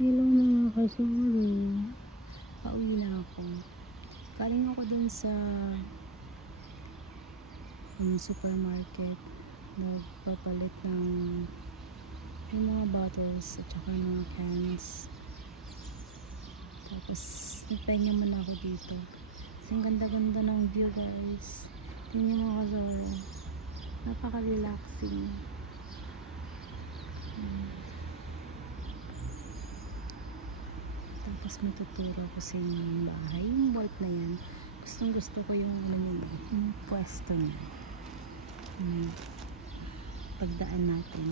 Hello mga kasuri. Pauwi na ako. Galing ako dun sa supermarket. Nagpapalit ng yung mga bottles at saka mga cans. Tapos nagpahinga muna ako dito. Kasi ang ganda-ganda ng view, guys. Tingnan mga kasuri. Napaka-relaxing. Tapos matuturo ko sa inyo yung bahay. Yung white na yan. Gustong gusto ko yung yung pwesto niya. Pagdaan natin.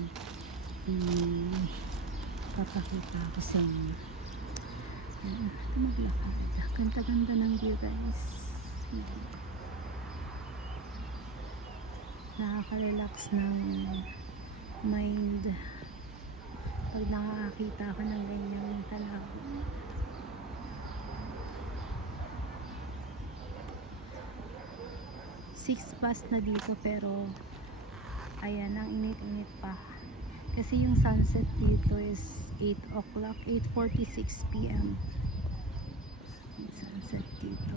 Papakita ko sa inyo. Maglakad. Ganda-ganda ng view, guys. Nakaka-relax ng mind pag nakakita ako ng ganyang tanawin. Six past na dito pero ayan, ang init-init pa kasi yung sunset dito is 8 o'clock, 8:46 PM yung sunset dito.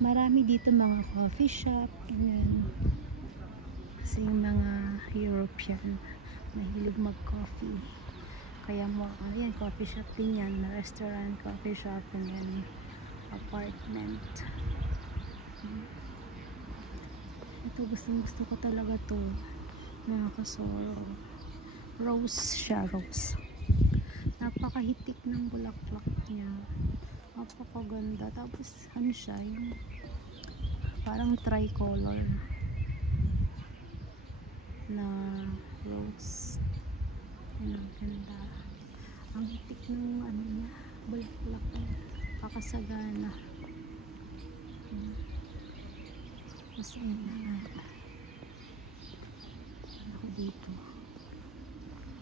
Marami dito mga coffee shop, ganyan. Kasi yung mga European mahilig mag-coffee. Kaya mo, ayan, coffee shop din yan. Restaurant, coffee shop, and yan, apartment. Ito, gustong-gusto ko talaga to. Mga kasoro. Rose siya, rose. Napakahitik ng bulaklak niya. Napakaganda. Tapos, ano siya, yung parang tricolor na rose. Ang ganda. Ang hitik ng ano niya, bulaklak niya. Pakasagana. Mas ako dito.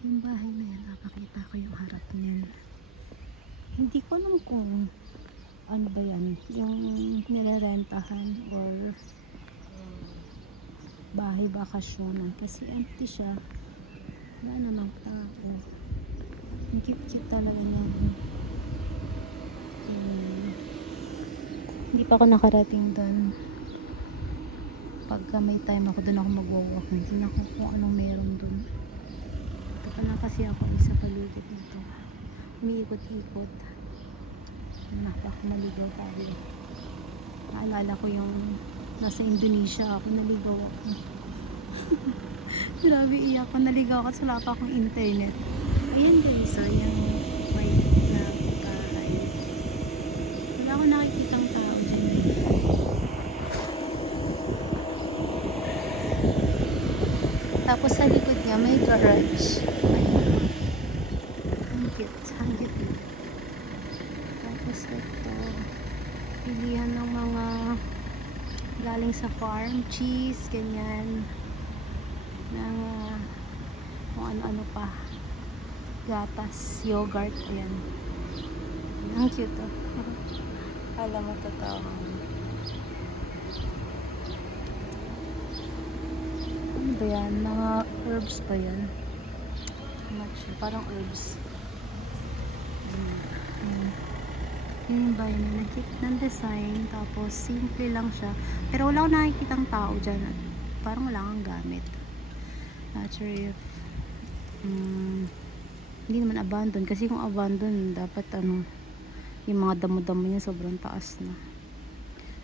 Yung bahay na yan, napakita ko yung harap niyan. Hindi ko alam kung ano ba yan, yung nirerentahan or bahay bakasyonan kasi empty siya. Wala namang tao. Ang cute-cute talaga niya. Hindi pa ako nakarating doon. Pagka may time ako doon ako magwa-walk. Hindi na ako kung anong meron doon. Ito pa lang kasi ako sa paligid nito. Umiikot-ikot. Napakamaligaw tayo. Naalala ko yung nasa Indonesia ako, naligaw ako. Grabe, iyak ko, naligaw ako, wala pa akong internet. Ayan guys, so yung may na bahay. Wala akong nakikitang tao dyan. Tapos sa likod niya may garage. Ang cute, ang cute. Tapos ito, pilihan ng mga galing sa farm, cheese, ganyan, ng kung ano-ano pa, gatas, yogurt, ayan. Ang cute, oh. Alam mo, totoo. Ano ba yan? Mga herbs ba yan? Parang herbs. Yung bahay na nakikita ng design, tapos simple lang siya, pero wala akong nakikitang tao dyan, parang wala kang gamit. Not sure if hindi naman abandon, kasi kung abandon dapat ano, yung mga damo-damo niya sobrang taas na.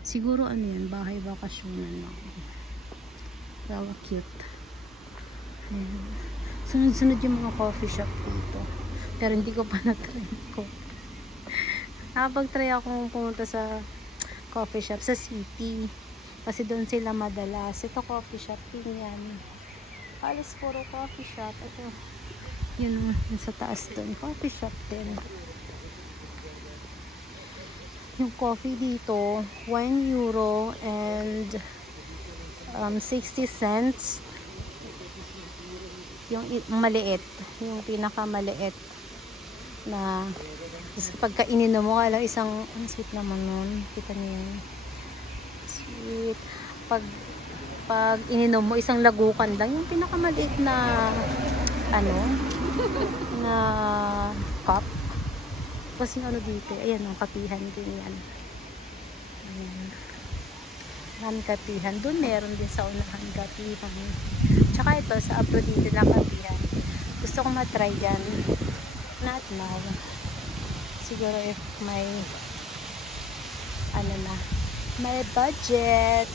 Siguro ano yan, bahay bakasyonan lang. Pero cute. Sunod-sunod yung mga coffee shop dito, pero hindi ko pa na-try ko. Nakapag-try akong pumunta sa coffee shop sa city kasi doon sila madalas. Ito coffee shop din yan. Halos puro coffee shop. Ito yun sa taas doon, coffee shop din. Yung coffee dito €1 and 60 cents yung maliit, yung pinakamaliit na. Kasi pagka ininom mo, alam, isang, ang sweet naman nun. Kita niyo yun. Sweet. Pag ininom mo, isang lagukan lang. Yung pinakamaliit na, ano, na cup. Tapos yung ano dito, ayan ang kapihan din yan. Ayan. Maraming kapihan. Doon meron din sa unahan kapihan. Tsaka ito, sa Aphrodite na kapihan. Gusto ko matry yan. Not now. Siguro if may ano na, may budget.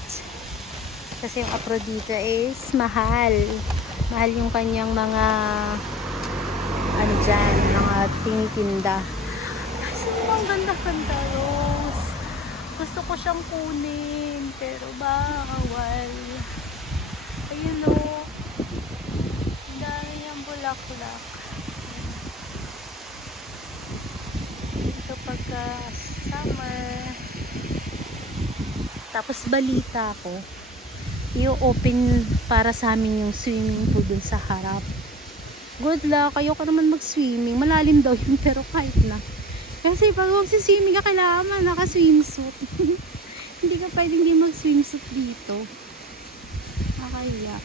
Kasi yung Aphrodite is mahal. Mahal yung kanyang mga ano dyan, mga tinitinda. Kasi ang ganda-ganda, Rose. Gusto ko siyang kunin, pero bawal. Ayun o. Ang dami niyang bulaklak. Ito pagka summer. Tapos balita ko, i-open para sa amin yung swimming pool dun sa harap. Good luck, ayoko naman mag-swimming. Malalim daw yun, pero kahit na. Kasi pag mag-swimming ka, kailangan naka-swimsuit. Hindi ka pwedeng hindi mag-swimsuit dito. Nakaya.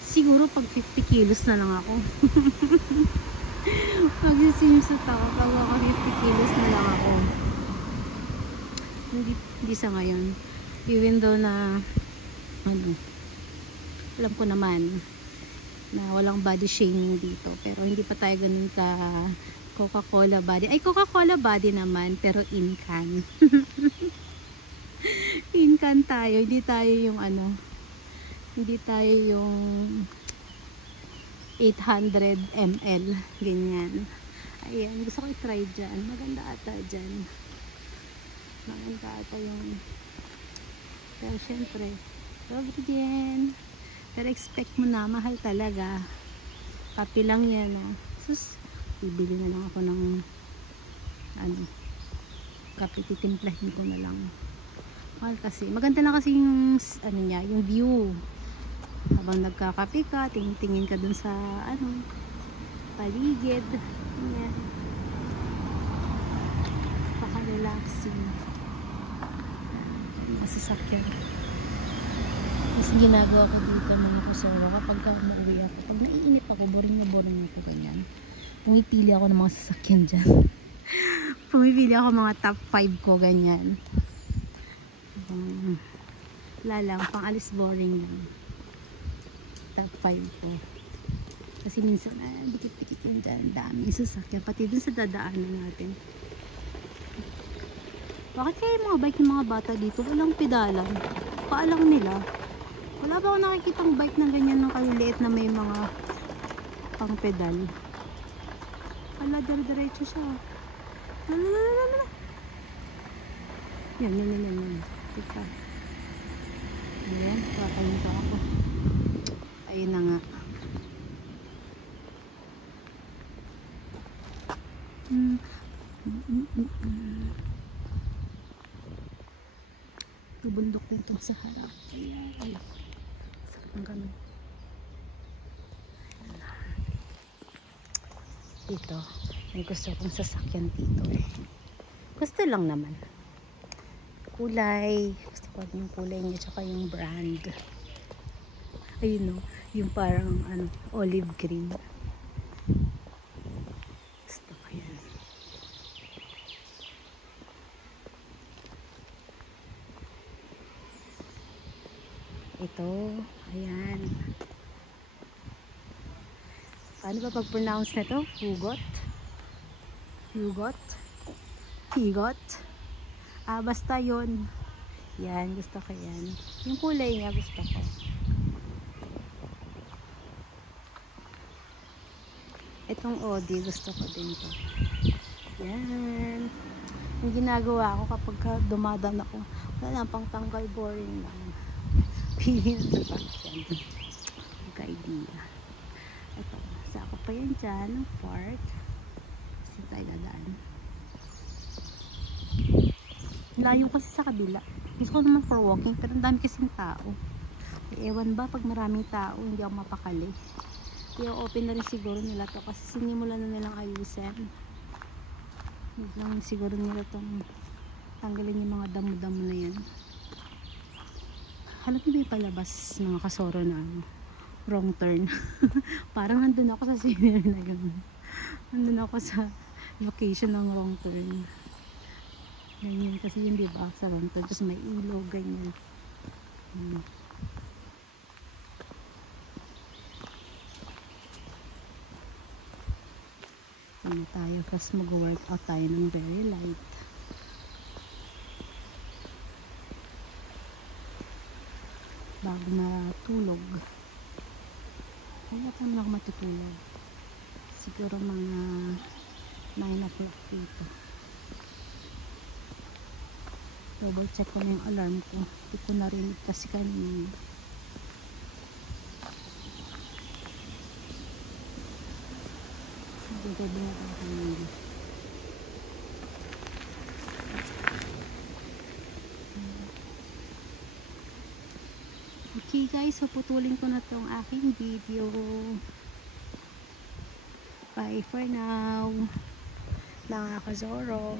Siguro pag 50 kilos na lang ako. Mag-swimsuit ako, pag ako 50 kilos na lang ako. Hindi sa ngayon. Even though na ano, alam ko naman na walang body shaming dito, pero hindi pa tayo ganun ka Coca-Cola body. Ay, Coca-Cola body naman, pero in can. In can tayo, hindi tayo yung ano, hindi tayo yung 800 ml ganyan. Ayan, gusto ko i-try dyan. Maganda ata dyan. Maganda ata yung, pero syempre love din. Pero expect mo na, mahal talaga. Kape lang yan, oh. Sus, bibili na lang ako ng ano, kape, titimplahin ko na lang. Mahal kasi. Maganda lang kasi yung ano niya, yung view. Habang nagkakape ka, tingin ka dun sa ano, paligid. Yan. Paka-relaxing. Masasakyan. Mas ginagawa ko dito mga kasoro kapag umuwi ako. Pag naiinip ako, boring ako ganyan. Pumipili ako ng mga sasakyan dyan. Pumipili ako mga top 5 ko ganyan. Wala lang, pang alis boring lang. Top 5 ko. Kasi minsan, dikit-dikit yan dyan. Dami sasakyan. Pati dun sa dadaanan natin. Bakit kaya yung mga bike ng mga bata dito walang pedalan? Paalang nila. Wala ba ako nakikitang bike na ganyan ng kaliliit na may mga pang pedal? Wala, dire-diretso siya. Lalalala. Yan. Tika. Ayan, kakainta ako. Ayun na nga. Bundok nito sa harap. Ayan. Sarap ng ganun. Dito. May gusto kong sasakyan dito. Gusto lang naman. Kulay. Gusto ko yung kulay niya tsaka yung brand. Ayun, no. Yung parang ano, olive green. Gusto ko yan. Ito, ayan. Paano ba pag-pronounce na to? Hugot? Hugot? Higot? Basta yun. Yan, gusto ko yan. Yung kulay niya gusto ko. Itong Audi, gusto ko din to. Yan. Yung ginagawa ko kapag dumadaan ako, wala lang, pang tanggal, boring lang. Pili na sa sasakyan. Magka-idea. Ito, sakop pa yan dyan ng park. Kasi tayo dadaan. Layo kasi sa kabila. Gusto ko naman for walking, pero ang dami kasing tao. Ewan ba, pag maraming tao, hindi ako mapakali. Kaya open na rin siguro nila to kasi sinimulan na nilang ayusin. Hindi lang siguro nila itong tanggalin yung mga damo-damo na yan. Halos ba yung palabas mga kasoro na ano, wrong turn. Parang nandun ako sa senior na yun. Nandun ako sa location ng wrong turn. Ganyan kasi yun, diba? Sa wrong turn. Tapos may ilaw, ganyan. Ano tayo? Kasi mag-workout tayo ng very light. Bago matulog. Kaya saan ako matutulog? Siguro mga 9 o'clock dito. Double check ko na yung alarm ko. Hindi ko narinig kasi kanina. Gabi na ako kanina. Okay guys, so putulin ko na tong aking video. Bye for now. Mga ka-Zoro.